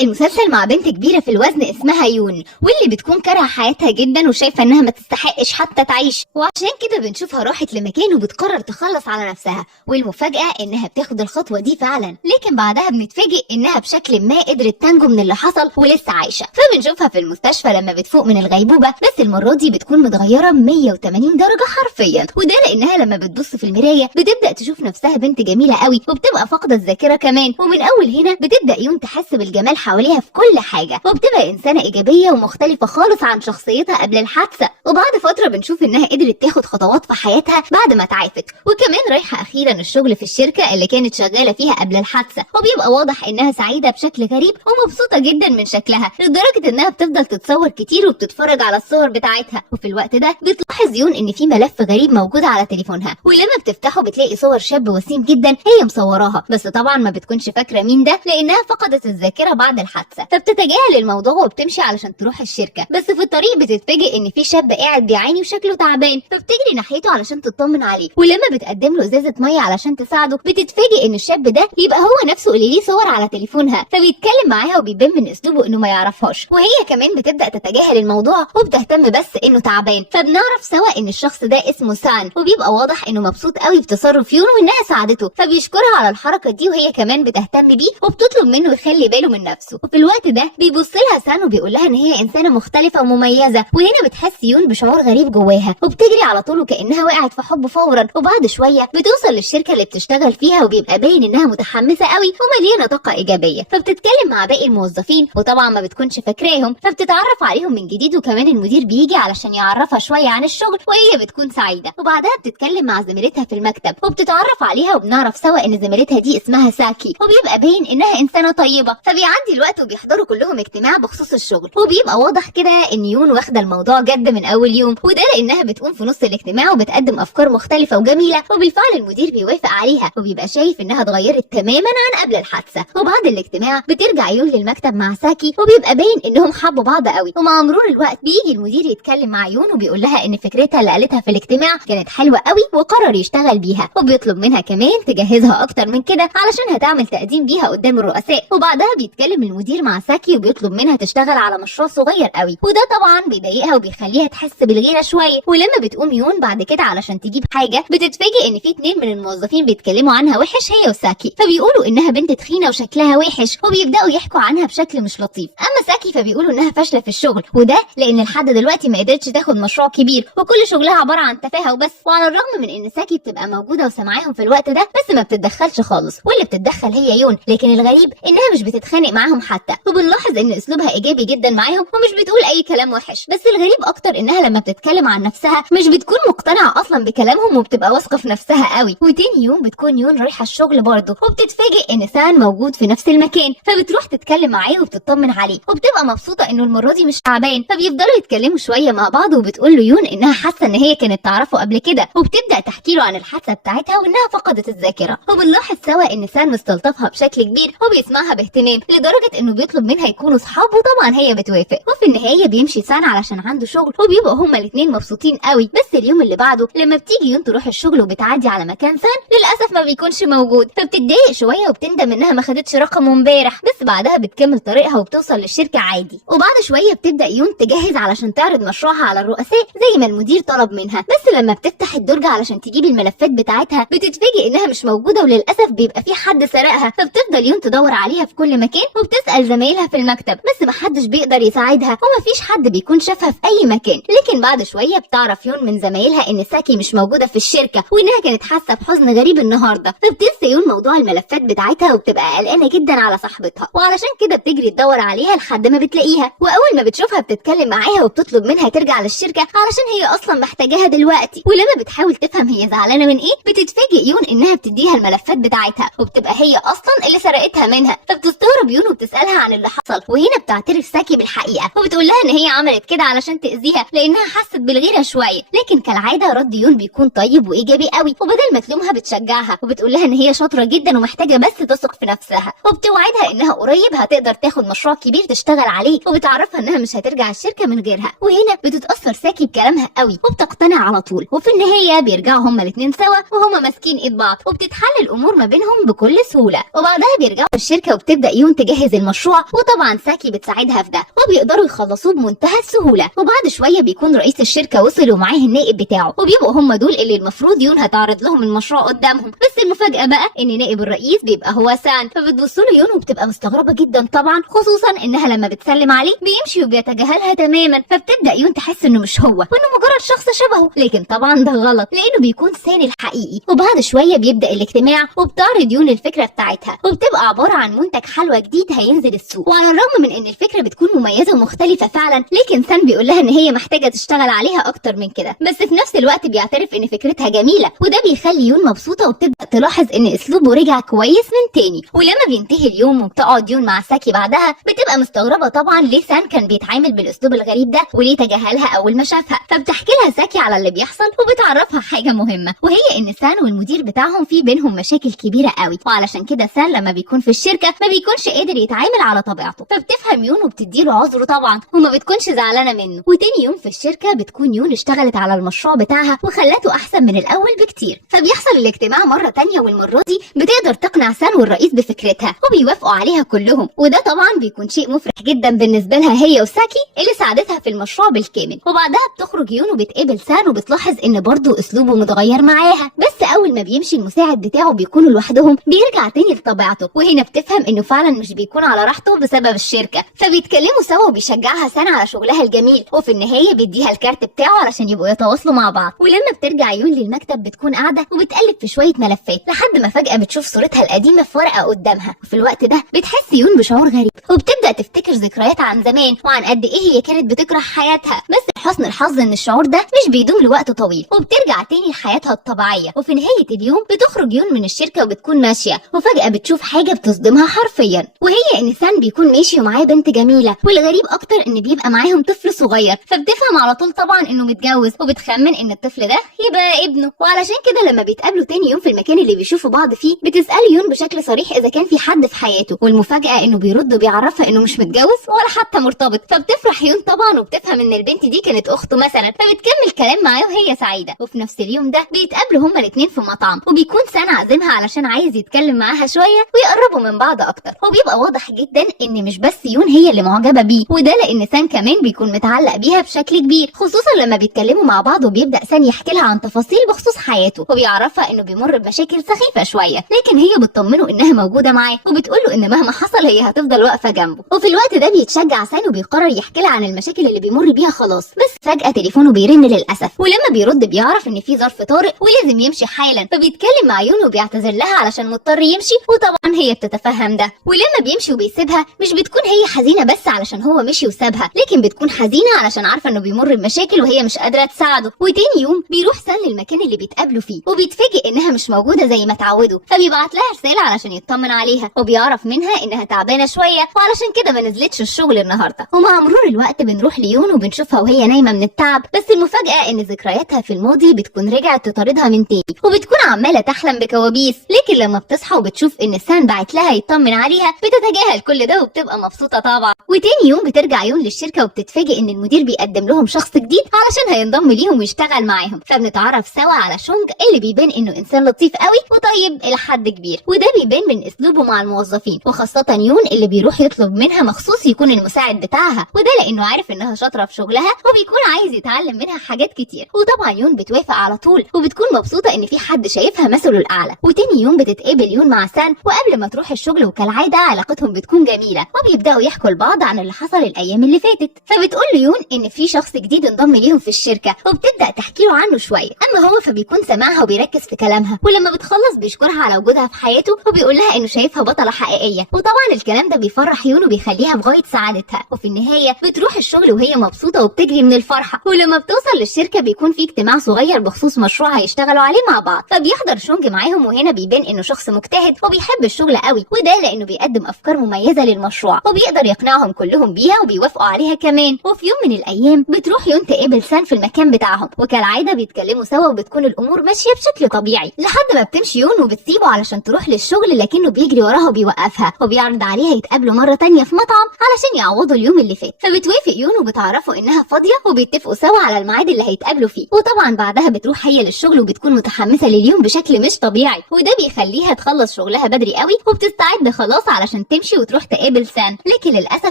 بيبدأ المسلسل مع بنت كبيرة في الوزن اسمها يون، واللي بتكون كارهة حياتها جدا وشايفة انها ما تستحقش حتى تعيش، وعشان كده بنشوفها راحت لمكان وبتقرر تخلص على نفسها. والمفاجأة انها بتاخد الخطوة دي فعلا، لكن بعدها بنتفاجئ انها بشكل ما قدرت تنجو من اللي حصل ولسه عايشة. فبنشوفها في المستشفى لما بتفوق من الغيبوبة، بس المرة دي بتكون متغيرة 180 درجة حرفيا، وده لانها لما بتبص في المراية بتبدأ تشوف نفسها بنت جميلة قوي وبتبقى فاقدة الذاكرة كمان. ومن اول هنا بتبدأ يون تحس بالجمال حواليها في كل حاجة، وبتبقى انسانة ايجابية ومختلفة خالص عن شخصيتها قبل الحادثة. وبعد فترة بنشوف انها قدرت تاخد خطوات في حياتها بعد ما تعافت، وكمان رايحة اخيرا الشغل في الشركة اللي كانت شغالة فيها قبل الحادثة. وبيبقى واضح انها سعيدة بشكل غريب ومبسوطة جدا من شكلها، لدرجة انها بتفضل تتصور كتير وبتتفرج على الصور بتاعتها. وفي الوقت ده بتلاحظ يون ان في ملف غريب موجود على تليفونها، ولما بتفتحه بتلاقي صور شاب وسيم جدا هي مصوراها، بس طبعا ما بتكونش فاكرة مين ده لانها فقدت الذاكرة بعد الحادثة. فبتتجاهل الموضوع وبتمشي علشان تروح الشركة، بس في الطريق بتتفاجئ ان في شاب قاعد بيعاني وشكله تعبان، فبتجري ناحيته علشان تطمن عليه. ولما بتقدم له ازازة مية علشان تساعده بتتفاجئ ان الشاب ده يبقى هو نفسه اللي ليه صور على تليفونها، فبيتكلم معاها وبيبان من اسلوبه انه ما يعرفهاش، وهي كمان بتبدأ تتجاهل الموضوع وبتهتم بس انه تعبان. فبنعرف سوا ان الشخص ده اسمه سان، وبيبقى واضح انه مبسوط قوي بتصرف يون وانها ساعدته، فبيشكرها على الحركة دي وهي كمان بتهتم بيه وبتطلب منه يخلي باله من نفسه. وفي الوقت ده بيبص لها سان وبيقول لها ان هي انسانة مختلفة ومميزة، وهنا بتحس يون بشعور غريب جواها وبتجري على طول وكأنها وقعت في حب فورا. وبعد شوية بتوصل للشركة اللي بتشتغل فيها، وبيبقى باين انها متحمسة قوي ومليانة طاقة ايجابية، فبتتكلم مع باقي الموظفين وطبعا ما بتكونش فاكراهم، فبتتعرف عليهم من جديد، وكمان المدير بيجي علشان يعرفها شوية عن الشغل وهي بتكون سعيدة. وبعدها بتتكلم مع زميلتها في المكتب وبتتعرف عليها، وبنعرف سوا ان زميلتها دي اسمها ساكي، وبيبقى باين انها انسانة طيبة. فبيعدي الوقت وبيحضروا كلهم اجتماع بخصوص الشغل، وبيبقى واضح كده ان يون واخدة الموضوع جد من اول يوم، وده لانها بتقوم في نص الاجتماع وبتقدم افكار مختلفة وجميلة، وبالفعل المدير بيوافق عليها وبيبقى شايف انها اتغيرت تماما عن قبل الحادثة. وبعد الاجتماع بترجع يون للمكتب مع ساكي، وبيبقى باين انهم حبوا بعض قوي. ومع مرور الوقت بيجي المدير يتكلم مع يون وبيقول لها ان فكرتها اللي قالتها في الاجتماع كانت حلوة قوي وقرر يشتغل بيها، وبيطلب منها كمان تجهزها اكتر من كده علشان هتعمل تقديم بيها قدام الرؤساء. وبعدها بيتكلم المدير مع ساكي وبيطلب منها تشتغل على مشروع صغير قوي، وده طبعا بيضايقها وبيخليها تحس بالغيرة شوية. ولما بتقوم يون بعد كده علشان تجيب حاجة بتتفاجئ ان في 2 من الموظفين بيتكلموا عنها وحش هي وساكي، فبيقولوا انها بنت تخينة وشكلها وحش، وبيبداوا يحكوا عنها بشكل مش لطيف. اما ساكي فبيقولوا انها فاشلة في الشغل، وده لان لحد دلوقتي ما قدرتش تاخد مشروع كبير وكل شغلها عبارة عن تفاهة وبس. وعلى الرغم من ان ساكي بتبقى موجودة وسامعاهم في الوقت ده، بس ما بتتدخلش خالص، واللي بتتدخل هي يون. لكن الغريب انها مش بتتخانق معاهم حتى، وبنلاحظ ان اسلوبها ايجابي جدا معاهم ومش بتقول اي كلام وحش. بس الغريب اكتر انها لما بتتكلم عن نفسها مش بتكون مقتنعة اصلا بكلامهم وبتبقى واثقة في نفسها قوي. وتاني يوم بتكون يون رايحة الشغل برضه، وبتتفاجئ ان سان موجود في نفس المكان، فبتروح تتكلم معاه وبتطمن عليه، وبتبقى مبسوطة انه المرة دي مش تعبان. فبيفضلوا يتكلموا شوية مع بعض، وبتقول له يون انها حاسة ان هي كانت تعرفه قبل كده، وبتبدأ تحكي له عن الحادثة بتاعتها وانها فقدت الذاكرة. وبنلاحظ سوا ان سان مستلطفها بشكل كبير وبيسمعها باهتمام، لدرجة انه بيطلب منها يكونوا صحاب، وطبعا هي بتوافق. وفي النهاية بيمشي سان علشان عنده شغل، وبيبقوا هما الاثنين مبسوطين قوي. بس اليوم اللي بعده لما بتيجي يون تروح الشغل وبتعدي على مكان سان للاسف ما بيكونش موجود، فبتتضايق شوية وبتندم انها ما خدتش رقمه امبارح. بس بعدها بتكمل طريقها وبتوصل للشركة عادي. وبعد شوية بتبدأ يون تجهز علشان تعرض مشروعها على الرؤساء زي ما المدير طلب منها. بس لما بتفتح الدرج علشان تجيب الملفات بتاعتها بتتفاجئ انها مش موجودة، وللاسف بيبقى في حد سرقها. فبتفضل يون تدور عليها في كل مكان وبتسأل زمايلها في المكتب، بس محدش بيقدر يساعدها ومفيش حد بيكون شافها في اي مكان. لكن بعد شوية بتعرف يون من زمايلها ان ساكي مش موجودة في الشركة، وانها كانت حاسة بحزن غريب النهاردة. فبتنسى يون موضوع الملفات بتاعتها وبتبقى قلقانة جدا على صاحبتها، وعلشان كده بتجري تدور عليها لحد ما بتلاقيها. واول ما بتشوفها بتتكلم معاها وبتطلب منها ترجع للشركة علشان هي اصلا محتاجاها دلوقتي. ولما بتحاول تفهم هي زعلانة من ايه بتتفاجئ يون انها بتديها الملفات بتاعتها، وبتبقى هي اصلا اللي سرقتها منها. فبتستغرب يون وبتسألها عن اللي حصل، وهنا بتعترف ساكي بالحقيقة وبتقول لها ان هي عملت كده علشان تأذيها لانها حست بالغيرة شوية. لكن كالعادة رد يون بيكون طيب وايجابي قوي، وبدل ما تلومها بتشجعها وبتقول لها ان هي شاطرة جدا ومحتاجة بس تثق في نفسها، وبتوعدها انها قريب هتقدر تاخد مشروع كبير تشتغل عليه، وبتعرفها انها مش هترجع الشركة من غيرها. وهنا بتتأثر ساكي بكلامها قوي وبتقتنع على طول. وفي النهاية بيرجعوا هما الاثنين سوا وهما ماسكين ايد بعض، وبتتحل الامور ما بينهم بكل سهولة. وبعدها بيرجعوا الشركة وبتبدأ يون تجهز تنجز المشروع، وطبعا ساكي بتساعدها في ده وبيقدروا يخلصوه بمنتهى السهولة. وبعد شوية بيكون رئيس الشركة وصل ومعاه النائب بتاعه، وبيبقوا هم دول اللي المفروض يون هتعرض لهم المشروع قدامهم. بس المفاجأة بقى ان نائب الرئيس بيبقى هو سان، فبتبص له يون وبتبقى مستغربة جدا طبعا، خصوصا انها لما بتسلم عليه بيمشي وبيتجاهلها تماما. فبتبدأ يون تحس انه مش هو وانه مجرد شخص شبهه، لكن طبعا ده غلط لانه بيكون سان الحقيقي. وبعد شوية بيبدأ الاجتماع وبتعرض يون الفكرة بتاعتها، وبتبقى عبارة عن منتج حلوى جديد هينزل السوق. وعلى الرغم من ان الفكرة بتكون مميزة ومختلفة فعلا، لكن سان بيقول لها ان هي محتاجة تشتغل عليها اكتر من كده. بس في نفس الوقت بيعترف ان فكرتها جميلة، وده بيخلي يون مبسوطة وبتبدأ تلاحظ ان اسلوبه رجع كويس من تاني. ولما بينتهي اليوم وبتقعد يون مع ساكي بعدها، بتبقى مستغربة طبعا ليه سان كان بيتعامل بالاسلوب الغريب ده وليه تجاهلها اول ما شافها. فبتحكي لها ساكي على اللي بيحصل وبتعرفها حاجة مهمة، وهي ان سان والمدير بتاعهم في بينهم مشاكل كبيرة قوي، وعلشان كده سان لما بيكون في الشركة ما بيكونش قادر يتعامل على طبيعته. فبتفهم يون وبتديله عذره طبعا وما بتكونش زعلانة منه. وتاني يوم في الشركة بتكون يون اشتغلت على المشروع بتاعها وخلته احسن من الاول بكتير. فبيحصل الاجتماع مرة تانية، والمرة دي بتقدر تقنع سان والرئيس بفكرتها وبيوافقوا عليها كلهم. وده طبعا بيكون شيء مفرح جدا بالنسبة لها هي وساكي اللي ساعدتها في المشروع بالكامل. وبعدها بتخرج يون وبتقابل سان وبتلاحظ ان برضه اسلوبه متغير معاها. بس اول ما بيمشي المساعد بتاعه بيكونوا لوحدهم بيرجع تاني لطبيعته، وهنا بتفهم انه فعلا مش بيكون على راحته بسبب الشركة. فبيتكلموا سوا وبيشجعها سان على شغلها الجميل، وفي النهاية بيديها الكارت بتاعه علشان يبقوا يتواصلوا مع بعض. ولما بترجع يون للمكتب بتكون قاعدة وبتقلب في شوية ملفات لحد ما فجأة بتشوف صورتها القديمة في ورقة قدامها. وفي الوقت ده بتحس يون بشعور غريب وبتبدأ تفتكر ذكريات عن زمان وعن قد ايه هي كانت بتكره حياتها. بس لحسن الحظ ان الشعور ده مش بيدوم لوقت طويل وبترجع تاني لحياتها الطبيعية. وفي نهاية اليوم بتخرج يون من الشركة وبتكون ماشية، وفجأة بتشوف حاجة بتصدمها حرفيا، وهي ان سان بيكون ماشي ومعاه بنت جميلة، والغريب اكتر ان بيبقى معاهم طفل صغير. فبتفهم على طول طبعا انه متجوز، وبتخمن ان الطفل ده يبقى ابنه. وعلشان كده لما بيتقابلوا تاني يوم في المكان اللي بيشوفوا بعض فيه بتسأل يون بشكل صريح اذا كان في حد في حياته، والمفاجأة انه بيرد وبيعرفها انه مش متجوز ولا حتى مرتبط. فبتفرح يون طبعا وبتفهم ان البنت دي كانت اخته مثلا، فبتكمل كلام معاه وهي سعيدة. وفي نفس اليوم ده بيتقابلوا هما الاتنين في مطعم، وبيكون سان عازمها علشان عايز يتكلم معاها شوية ويقربوا من بعض اكتر. وبيبقى واضح جدا ان مش بس يون هي اللي معجبة بيه، وده لان سان كمان بيكون متعلق بيها بشكل كبير، خصوصا لما بيتكلموا مع بعض وبيبدأ سان يحكي لها عن تفاصيل بخصوص حياته، وبيعرفها انه بيمر بمشاكل سخيفة شوية، لكن هي بتطمنه انها موجودة معاه وبتقوله ان مهما حصل هي هتفضل واقفة جنبه. وفي الوقت ده بيتشجع سان وبيقرر يحكي لها عن المشاكل اللي بيمر بيها خلاص. بس فجأة تليفونه بيرن للأسف، ولما بيرد بيعرف ان في ظرف طارئ ولازم يمشي حالا. فبيتكلم مع يون وبيعتذر لها علشان مضطر يمشي، وطبعا هي بتتفهم ده. ولما بيمشي وبيسيبها مش بتكون هي حزينة بس علشان هو مشي وسابها، لكن بتكون حزينة علشان عارفة انه بيمر بمشاكل وهي مش قادرة تساعده. وتاني يوم بيروح سان للمكان اللي بيتقابلوا فيه، وبيتفاجئ انها مش موجودة زي ما اتعودوا. فبيبعت لها رسالة علشان يطمن عليها، وبيعرف منها انها تعبانة شوية وعلشان كده ما نزلتش الشغل النهاردة. ومع مرور الوقت بنروح ليون وبنشوفها وهي نايمة من التعب. بس المفاجأة ان ذكرياتها في الماضي بتكون رجعت تطاردها من تاني، وبتكون عمالة تحلم بكوابيس. لكن لما بتصحى وبتشوف ان سان بعت لها يطمن عليها بتتجاهل كل ده وبتبقى مبسوطة طبعا. وتاني يوم بترجع يون للشركة وبتتفاجئ ان المدير بيقدم لهم شخص جديد علشان هينضم ليهم ويشتغل معاهم. فبنتعرف سوا على شونج اللي بيبان انه انسان لطيف قوي وطيب الى حد كبير، وده بيبان من اسلوبه مع الموظفين، وخاصة يون اللي بيروح يطلب منها مخصوص يكون المساعد بتاعها، وده لانه عارف انها شاطرة في شغلها وبيكون عايز يتعلم منها حاجات كتير. وطبعا يون بتوافق على طول وبتكون مبسوطة ان في حد شايفها مثله الاعلى. وتاني يوم بتتقابل يون مع سان، وقبل ما تروح الشغل وكالعادة علاقتهم بتكون جميلة، وبيبداوا يحكوا لبعض عن اللي حصل الايام اللي فاتت. فبتقول له يون ان في شخص جديد انضم ليهم في الشركة، وبتبدا تحكي له عنه شوية. اما هو فبيكون سامعها وبيركز في كلامها، ولما بتخلص بيشكرها على وجودها في حياته وبيقول لها انه شايفها بطلة حقيقية. وطبعا الكلام ده بيفرح يون وبيخليها في غاية سعادتها. وفي النهاية بتروح الشغل وهي مبسوطة وبتجري من الفرحة. ولما بتوصل للشركة بيكون في اجتماع صغير بخصوص مشروع هيشتغلوا عليه مع بعض، فبيحضر شونج معاهم. وهنا بيبان انه شخص مجتهد وبيحب الشغل قوي، وده لانه بيقدم افكار مميزة للمشروع وبيقدر يقنعهم كلهم بيها وبيوافقوا عليها كمان. وفي يوم من الايام بتروح يون تقابل سان في المكان بتاعهم، وكالعادة بيتكلموا سوا وبتكون الامور ماشية بشكل طبيعي لحد ما بتمشي يون وبتسيبه علشان تروح للشغل، لكنه بيجري وراها وبيوقفها وبيعرض عليها يتقابلوا مرة تانية في مطعم علشان يعوضوا اليوم اللي فات. فبتوافق يون وبتعرفه انها فاضية وبيتفقوا سوا على الميعاد اللي هيتقابلوا فيه. وطبعا بعدها بتروح هي للشغل وبتكون متحمسه لليوم بشكل مش طبيعي، وده بيخليها تخلص شغلها بدري قوي وبتستعد خلاص علشان تمشي وتروح تقابل سان. لكن للاسف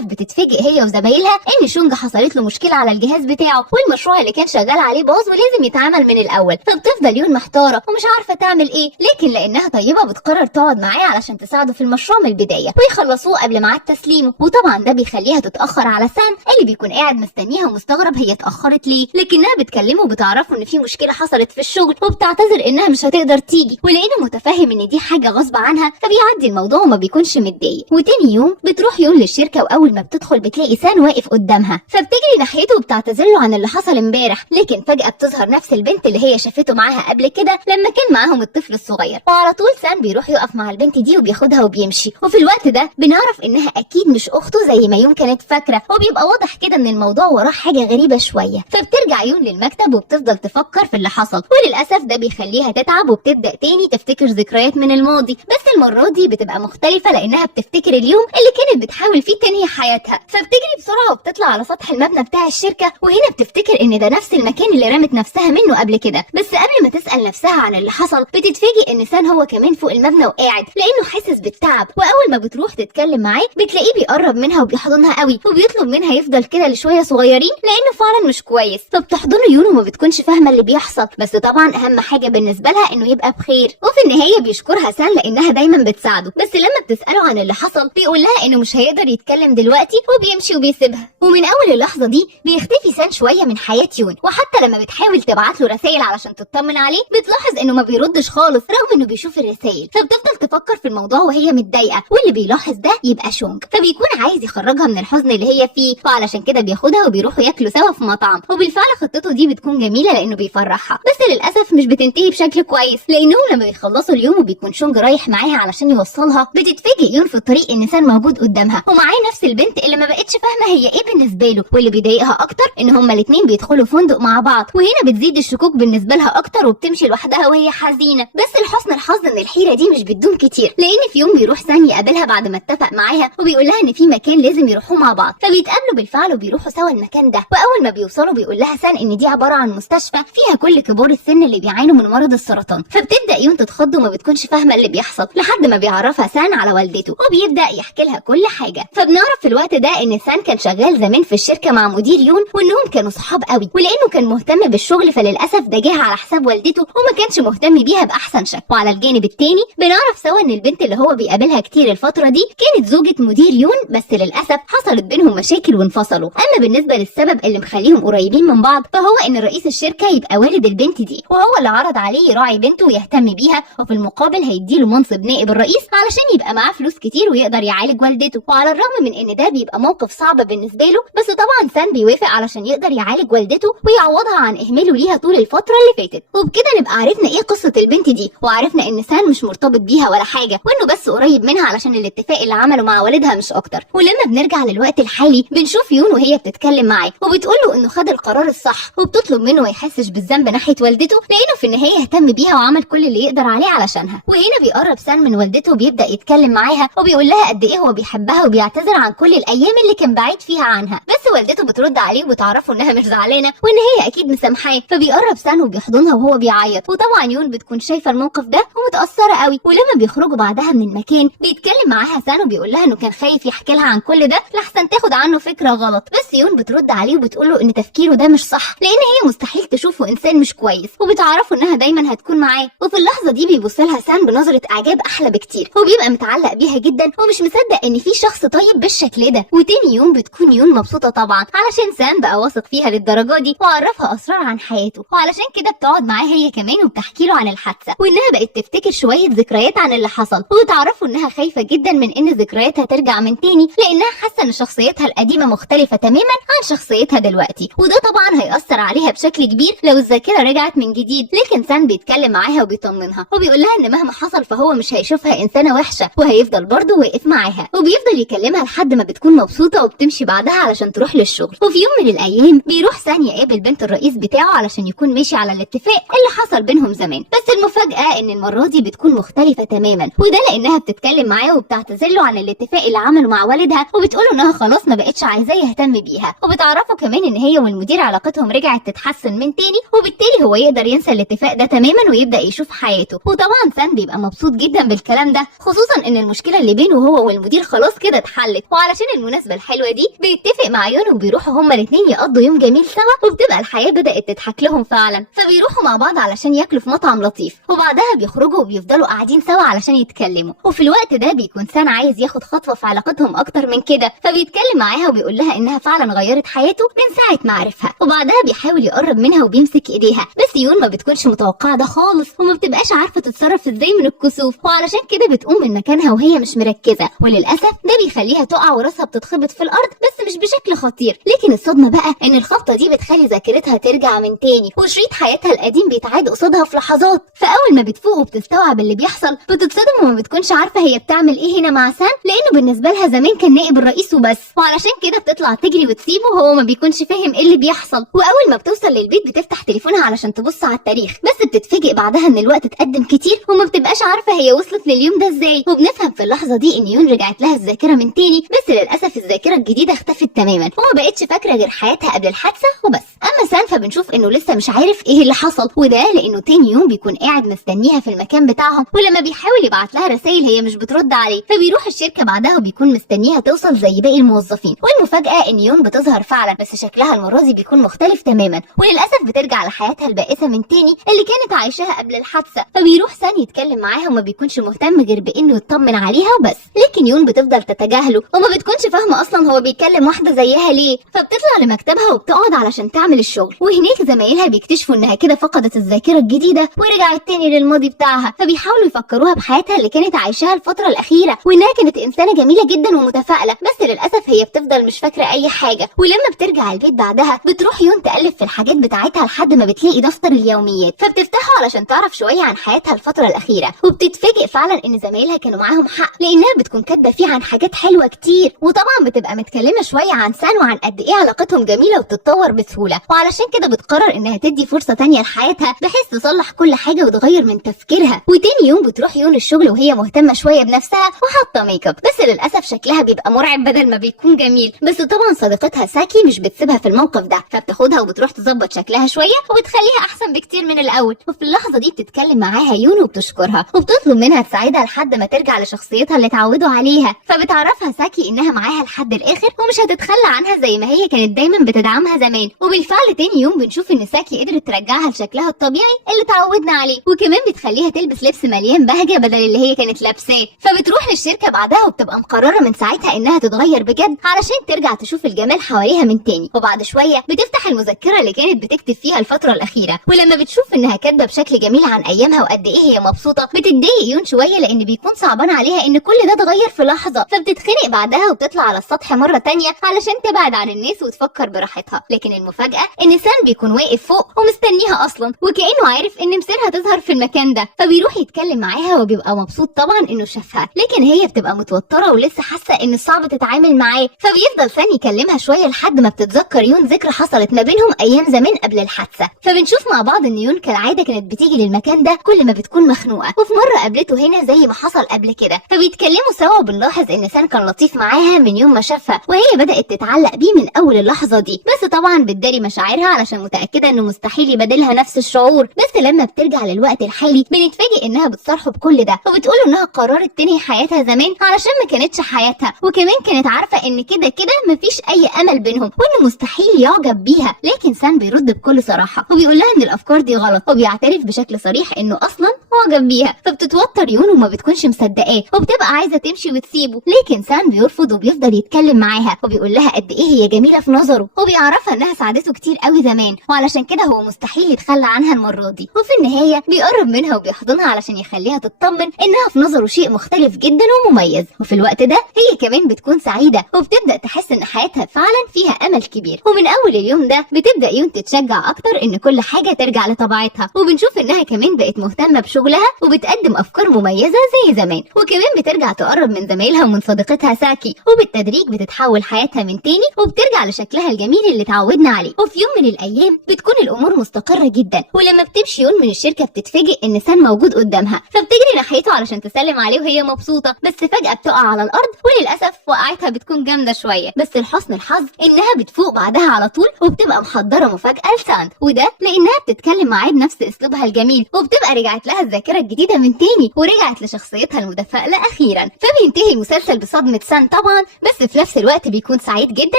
بتتفاجئ هي وزمايلها ان شونج حصلت له مشكله على الجهاز بتاعه، والمشروع اللي كان شغال عليه باظ ولازم يتعمل من الاول. فبتفضل يون محتاره ومش عارفه تعمل ايه، لكن لانها طيبه بتقرر تقعد معاه علشان تساعده في المشروع من البدايه ويخلصوه قبل ميعاد تسليمه. وطبعا ده بيخليها تتاخر على سان اللي بيكون قاعد مستنيها ومستغرب هي اتاخرت ليه، لكنها بتكلمه وبتعرفه ان في مشكله حصلت في الشغل وبتعتذر انها مش هتقدر تيجي، ولانه متفهم ان دي حاجه غصب عنها فبيعدي الموضوع وما بيكونش متضايق. وتاني يوم بتروح يون للشركه، واول ما بتدخل بتلاقي سان واقف قدامها، فبتجري ناحيته وبتعتذر له عن اللي حصل امبارح. لكن فجاه بتظهر نفس البنت اللي هي شافته معاها قبل كده لما كان معاهم الطفل الصغير، وعلى طول سان بيروح يقف مع البنت دي وبياخدها وبيمشي. وفي الوقت ده بنعرف انها اكيد مش اخته زي ما يون كانت فاكره، وبيبقى واضح كده ان الموضوع وراه حاجه غريبه شويه. فبترجع يون للمكتب وبتفضل تفكر في اللي حصل، وللاسف ده بيخليها تتعب وبتبدا تاني تفتكر ذكريات من الماضي، بس المره دي بتبقى مختلفه لانها بتفتكر اليوم اللي كانت بتحاول فيه تنهي حياتها. فبتجري بسرعه وبتطلع على سطح المبنى بتاع الشركه، وهنا بتفتكر ان ده نفس المكان اللي رمت نفسها منه قبل كده. بس قبل ما تسال نفسها عن اللي حصل بتتفاجئ ان سان هو كمان فوق المبنى وقاعد، لانه حاسس بالتعب. واول ما بتروح تتكلم معاه بتلاقيه بيقرب منها وبيحضنها قوي، وبيطلب منها يفضل كده لشويه صغيرين لانه فعلا مش كويس. فبتحضنه يون وما بتكونش فاهمه اللي بيحصل، بس طبعا اهم حاجه بالنسبه لها انه يبقى بخير. وفي النهايه بيشكرها سان لانها دايما بتساعده، بس لما بتساله عن اللي حصل بيقول لها انه مش هيقدر يتكلم دلوقتي وبيمشي وبيسيبها. ومن اول اللحظه دي بيختفي سان شويه من حياه يون، وحتى لما بتحاول تبعت له رسائل علشان تطمن عليه بتلاحظ انه ما بيردش خالص رغم انه بيشوف الرسائل. فبتفضل تفكر في الموضوع وهي متضايقه، واللي بيلاحظ ده يبقى شونج، فبيكون عايز يخرجها من الحزن اللي هي فيه، وعلشان كده بياخدها وبيروحوا ياكلوا سوا في مطعم. وبالفعل خطته دي بتكون جميله لانه بيفرحها، بس للاسف مش بتنتهي بشكل كويس، لانهم لما بيخلصوا اليوم وبيكون شونج رايح معاها علشان يوصلها بتتفاجئ يون في الطريق ان سان موجود قدامها ومعاه نفس البنت اللي ما بقتش فاهمه هي ايه بالنسبه له. واللي بيضايقها اكتر ان هما الاثنين بيدخلوا فندق مع بعض، وهنا بتزيد الشكوك بالنسبه لها اكتر وبتمشي لوحدها وهي حزينه. بس لحسن الحظ ان الحيره دي مش بتدوم كتير، لان في يوم بيروح سان يقابلها بعد ما اتفق معاها وبيقول لها ان في مكان لازم يروحوا مع بعض، فبيتقابلوا بالفعل وبيروحوا سوا المكان ده. واول ما بيوصلوا بيقول لها سان ان دي عباره عن مستشفى فيها كل كبار السن اللي بيعانوا من مرض السرطان. فبتبدا يون تتخض وما بتكونش فاهمه اللي بيحصل لحد ما بيعرفها سان على والدته وبيبدا يحكي لها كل حاجه. فبنعرف في الوقت ده ان سان كان شغال زمان في الشركه مع مدير يون، وانهم كانوا صحاب قوي، ولانه كان مهتم بالشغل فللاسف ده جه على حساب والدته وما كانش مهتم بيها باحسن شكل. وعلى الجانب التاني بنعرف سوا ان البنت اللي هو بيقابلها كتير الفتره دي كانت زوجة مدير يون، بس للاسف حصلت بينهم مشاكل وانفصلوا. اما بالنسبه للسبب اللي مخليهم قريبين من بعض فهو ان رئيس الشركه يبقى والد البنت دي، وهو اللي عرض عليه يراعي بنته ويهتم بيها، وفي المقابل هيديله منصب نائب الرئيس علشان يبقى معاه فلوس كتير ويقدر يعالج والدته. وعلى الرغم من ان ده بيبقى موقف صعب بالنسبه له، بس طبعا سان بيوافق علشان يقدر يعالج والدته ويعوضها عن اهماله ليها طول الفتره اللي فاتت. وبكده نبقى عرفنا ايه قصه البنت دي، وعرفنا ان سان مش مرتبط بيها ولا حاجه، وانه بس قريب منها علشان الاتفاق اللي عمله مع والدها مش اكتر. ولما بنرجع للوقت الحالي بنشوف يون وهي بتتكلم معاه وبتقول له انه خد القرار الصح، وبتطلب منه ما يحسش بالذنب ناحيه والدته لانه في النهايه اهتم بيها وعمل كل اللي يقدر عليه علشانها. وهنا بيقرب سان من والدته وبيبدا يتكلم معاها وبيقول لها قد ايه هو بيحبها وبيعتذر عن كل الايام اللي كان بعيد فيها عنها. بس والدته بترد عليه وبتعرفه انها مش زعلانه وان هي اكيد مسامحاه. فبيقرب سان وبيحضنها وهو بيعيط، وطبعا يون بتكون شايفه الموقف ده ومتاثره قوي. ولما بيخرجوا بعدها من المكان بيتكلم معاها سان وبيقول لها انه كان خايف يحكي لها عن كل ده لحسن تاخد عنه فكره غلط. بس يون بترد عليه وبتقول له ان تفكيره ده مش صح، لان هي مستحيل تشوفه انسان مش كويس، وبتعرفه انها دايما هتكون معاه. وفي اللحظه دي بيبص لها سان بنظره اعجاب احلى بكتير، وبيبقى متعلق بيها جدا ومش مصدق ان في شخص طيب بالشكل ده. وتاني يوم بتكون يون مبسوطه طبعا علشان سان بقى واثق فيها للدرجه دي وعرفها اسرار عن حياته، وعلشان كده بتقعد معاه هي كمان وبتحكي له عن الحادثه وانها بقت تفتكر شويه ذكريات عن اللي حصل، وبتعرفه انها خايفه جدا من ان ذكرياتها ترجع من تاني لانها حاسه ان شخصيتها القديمه مختلفه تماما عن شخصيتها دلوقتي، وده طبعا هيأثر عليها بشكل كبير لو الذاكره رجعت من جديد. لكن سان بيتكلم معاها وبيطمنها وبيقول لها ان مهما حصل فهو مش هيشوفها انسانه وحشه وهيفضل برضه واقف معاها، وبيفضل يكلمها لحد ما بتكون مبسوطه وبتمشي بعدها علشان تروح بتروح للشغل. وفي يوم من الايام بيروح سان يقابل بنت الرئيس بتاعه علشان يكون ماشي على الاتفاق اللي حصل بينهم زمان، بس المفاجأة ان المرة دي بتكون مختلفة تماما، وده لانها بتتكلم معاه وبتعتذر له عن الاتفاق اللي عمله مع والدها، وبتقول انها خلاص ما بقتش عايزاه يهتم بيها، وبتعرفه كمان ان هي والمدير علاقتهم رجعت تتحسن من تاني، وبالتالي هو يقدر ينسى الاتفاق ده تماما ويبدأ يشوف حياته. وطبعا سان بيبقى مبسوط جدا بالكلام ده، خصوصا ان المشكلة اللي بينه هو والمدير خلاص كده اتحلت. وعلشان المناسبة الحلوة دي بيتفق مع يون وبيروحوا هما الاثنين يقضوا يوم جميل سوا، وبتبقى الحياة بدأت تضحك لهم فعلا. فبيروحوا مع بعض علشان ياكلوا في مطعم لطيف، وبعدها بيخرجوا وبيفضلوا قاعدين سوا علشان يتكلموا. وفي الوقت ده بيكون سان عايز ياخد خطوة في علاقتهم اكتر من كده، فبيتكلم معاها وبيقول لها انها فعلا غيرت حياته من ساعة ما عرفها، وبعدها بيحاول يقرب منها وبيمسك ايديها، بس يون ما بتكونش متوقعة ده خالص، وما بتبقاش عارفة تتصرف ازاي من الكسوف، وعلشان كده بتقوم من مكانها وهي مش مركزة، وللأسف ده بيخليها تقع وراسها بتتخبط في الأرض، بس مش بشكل خطير. لكن الصدمة بقى إن الخبطة دي بتخلي ذاكرتها ترجع من تاني، وشريط حياتها القديم بيتعاد قصادها في لحظات. فأول ما بتفوق وبتستوعب اللي بيحصل بتتصدم وما بتكونش عارفة هي بتعمل إيه هنا مع سان، لأنه بالنسبة لها زمان كان نائب الرئيس وبس، وعلشان كده بتطلع تجري وتسيبه وهو ما بيكونش فاهم إيه اللي بيحصل. وأول ما بتوصل للبيت بتفتح تليفونها علشان تبص على التاريخ، بس بتتفاجئ بعدها إن الوقت اتقدم كتير وما بتبقاش عارفة هي وصلت لليوم ده إزاي. وبنفهم في اللحظة دي إن يون رجعت لها الذاكرة من تاني، بس للأسف الذاكرة الجديدة اختفت تماما، وما بقتش فاكرة غير حياتها قبل الحادثة وبس. أما سان فبنشوف إنه لسه مش عارف إيه اللي حصل، وده لأنه تاني يوم بيكون قاعد مستنيها في المكان بتاعهم، ولما بيحاول يبعت لها رسائل هي مش بترد عليه، فبيروح الشركة بعدها وبيكون مستنيها توصل زي باقي الموظفين. والمفاجأة إن يون بتظهر فعلا، بس شكلها المرة دي بيكون مختلف تماما، وللأسف بترجع لحياتها البائسة من تاني اللي كانت عايشاها قبل الحادثة. فبيروح سان يتكلم معاها وما بيكونش مهتم غير بإنه يطمن عليها وبس، لكن يون بتفضل تتجاهله وما بتكونش فاهمة أصلا هو بيكلم واحدة زيها ليه. فبتطلع لمكتبها وبتقعد علشان تعمل الشغل، وهناك زمايلها بيكتشفوا إنها كده فقدت الذاكرة الجديدة ورجعت تاني للماضي بتاعها، فبيحاولوا يفكروها بحياتها اللي كانت عايشاها الفترة الأخيرة، وإنها كانت إنسانة جميلة جدا ومتفائلة، بس للأسف هي بتفضل مش فاكرة أي حاجة. ولما بترجع البيت بعدها بتروح يون تقلب في الحاجات بتاعتها لحد ما بتلاقي دفتر اليوميات، فبتفتحه علشان تعرف شوية عن حياتها الفترة الأخيرة، وبتتفاجئ فعلا إن زمايلها كانوا معاهم حق، لأنها بتكون كاتبة فيه عن حاجات حلوة كتير، وطبعا بتبقى متكلمة شوية عن سان وعن قد إيه علاقتهم جميلة وبتتطور بسهولة، وعلشان كده بتقرر إنها تدي فرصة تانية لحياتها بحيث تصلح كل حاجة وتغير من تفكيرها. وتاني يوم بتروح يون الشغل وهي مهتمة شوية بنفسها وحاطة ميك اب، بس للأسف شكلها بيبقى مرعب بدل ما بيكون جميل. بس طبعا صديقتها ساكي مش بتسيبها في الموقف ده، فبتاخدها وبتروح تظبط شكلها شوية وبتخليها أحسن بكتير من الأول. وفي اللحظة دي بتتكلم معاها يون وبتشكرها وبتطلب منها تساعدها لحد ما ترجع لشخصيتها اللي اتعودوا عليها. فبتعرفها ساكي إنها معاها لحد الآخر ومش هتتخلى عنها زي ما هي كانت دايما بتدعمها زمان. وبالفعل تاني يوم بنشوف إن ساكي قدرت ترجعها لشكلها الطبيعي اللي اتعودنا عليه، وكمان بتخليها تلبس لبس مليان بهجة بدل اللي هي كانت لابساه. فبتروح للشركة بعدها وبتبقى مقررة من ساعتها إنها تتغير بجد علشان ترجع تشوف الجمال حواليها من تاني. وبعد شوية بتفتح المذكرة اللي كانت بتكتب فيها الفترة الأخيرة، ولما بتشوف إنها كاتبة بشكل جميل عن أيامها وقد إيه هي مبسوطة بتتضايق يون شوية، لأن بيكون صعبان عليها إن كل ده اتغير في لحظة. فبتتخنق بعدها وبتطلع على السطح مرة تانية علشان تبعد عن الناس وتفكر براحتها. لكن المفاجأة إن سان بيكون واقف فوق ومستنيها أصلا، وكأنه عارف إن مصيرها تظهر في المكان ده، فبيروح يتكلم معاها وبيبقى مبسوط طبعا إنه شافها، لكن هي بتبقى متوترة ولسه حاسة إن صعب تتعامل معاه. فبيفضل سان يكلمها شوية لحد ما بتتذكر يون ذكرى حصلت ما بينهم أيام زمان قبل الحادثة. فبنشوف مع بعض إن يون كالعادة كانت بتيجي للمكان ده كل ما بتكون مخنوقة، وفي مرة قابلته هنا زي ما حصل قبل كده، فبيتكلموا سوا وبنلاحظ إن سان كان لطيف معاها من يوم ما شافها، وهي بدأت تتعلق بيه من أول اللحظة دي، بس طبعا بتداري مشاعرها علشان متأكدة إنه مستحيل يبادلها نفس الشعور. بس لما بترجع للوقت الحالي بنتفاجئ إنها بتصارحه بكل ده، وبتقوله إنها قررت تنهي حياتها زمان علشان ما كانتش حياتها، وكمان كانت عارفة إن كده كده مفيش أي أمل بينهم وإنه مستحيل يعجب بيها. لكن سان بيرد بكل صراحة وبيقول لها إن الأفكار دي غلط، وبيعترف بشكل صريح إنه أصلا معجب بيها. فبتتوتر يون وما بتكونش مصدقاه وبتبقى عايزة تمشي وتسيبه، لكن سان بيرفض وبيفضل يتكلم معاها وبيقول لها قد إيه هي جميلة في نظره، وبيعرفها إنها ساعدته كتير قوي زمان وعلشان كده هو مستحيل يتخلى عنها المرة دي. وفي النهاية بيقرب منها وبيحضنها علشان يخليها تطمن إنها في نظره شيء مختلف جدا ومميز. وفي الوقت ده هي كمان بتكون سعيدة وبتبدأ تحس إن حياتها فعلا فيها أمل كبير. ومن أول اليوم ده بتبدأ يون تتشجع أكتر إن كل حاجة ترجع لطبيعتها، وبنشوف إنها كمان بقت مهتمة بشغلها وبتقدم أفكار مميزة زي زمان، وكمان بترجع تقرب من زمايلها ومن صديقتها ساكي، وبالتدريج بتتحول حياتها من تاني تاني وبترجع لشكلها الجميل اللي اتعودنا عليه. وفي يوم من الايام بتكون الامور مستقره جدا، ولما بتمشي يون من الشركه بتتفاجئ ان سان موجود قدامها، فبتجري ناحيته علشان تسلم عليه وهي مبسوطه، بس فجاه بتقع على الارض وللاسف وقعتها بتكون جامده شويه، بس لحسن الحظ انها بتفوق بعدها على طول وبتبقى محضره مفاجاه لسان، وده لانها بتتكلم معاه بنفس اسلوبها الجميل، وبتبقى رجعت لها الذاكره الجديده من تاني ورجعت لشخصيتها المتفائله اخيرا. فبينتهي المسلسل بصدمه سان طبعا، بس في نفس الوقت بيكون سعيد جدا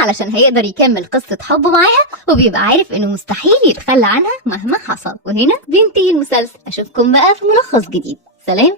علشان هيقدر يكمل قصه حبه معاها، وبيبقى عارف انه مستحيل يتخلى عنها مهما حصل. وهنا بينتهي المسلسل. اشوفكم بقى في ملخص جديد. سلام.